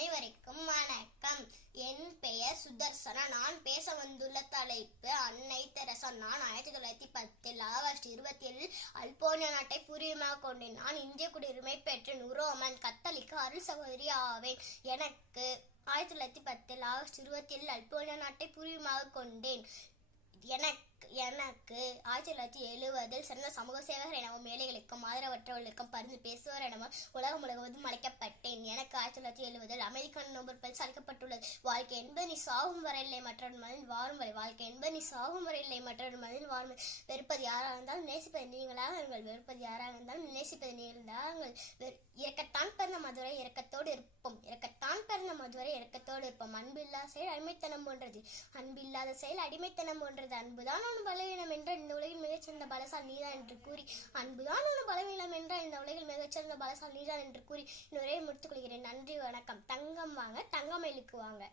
அனைவருக்கும் வணக்கம். என் பெயர் சுதர்சனா. நான் பேச வந்துள்ள தலைப்பு அன்னை தெரசா. நான் 1910 ஆகஸ்ட் 27 அல்போனியா நாட்டை பூர்வீகமாக கொண்டேன். நான் இந்திய குடியுரிமை பெற்ற ரோமன் கத்தோலிக்க அருள் சகோதரி ஆவேன். எனக்கு 1910 ஆகஸ்ட் 27 அல்போனியா நாட்டை பூர்வீகமாக கொண்டேன். எனக்கு 1970 சிறந்த சமூக சேவகர் எனவும் ஏழைகளுக்கும் ஆதரவற்றவர்களுக்கும் பரிந்து பேசுவர் எனவும் உலகம் முழுவதும் அழைக்கப்பட்டேன். எனக்கு 1970 அமெரிக்கான நோபல் பரிசு அளிக்கப்பட்டுள்ளது. வாழ்க்கை என்பது நீ சாகும் வரை இல்லை, மற்றொரு மனிதன் வாழும் வரை. வாழ்க்கை என்பது நீ சாகும் வரை இல்லை, மற்றொரு மனிதன் வாழும் வரை. வெறுப்பது யாராக இருந்தாலும் நேசிப்பது நீங்களாக இருங்கள். வெறுப்பது யாராக இருந்தாலும் நேசிப்பது நீங்களாக. இறக்கத்தான் பிறந்த மதுரை இறக்கத்தோடு இருப்போம். இறக்கத்தான் பிறந்த மதுரை இறக்கத்தோடு இருப்போம். அன்பு இல்லாத செயல் அடிமைத்தனம் போன்றது. அன்பு இல்லாத செயல் அடிமைத்தனம் போன்றது. அன்புதான் உன் பலவீனம் என்ற இந்த உலகில் மிகச்சிறந்த பலசால் நீதான் என்று கூறி அன்புதான் உன் பலவீனம் என்ற இந்த உலகில் மிகச்சிறந்த பலசால் நீதான் என்று கூறி இந்த உரையை முடித்துக் கொள்கிறேன். நன்றி, வணக்கம். தங்கம் வாங்க, தங்கமயிலுக்கு வாங்க.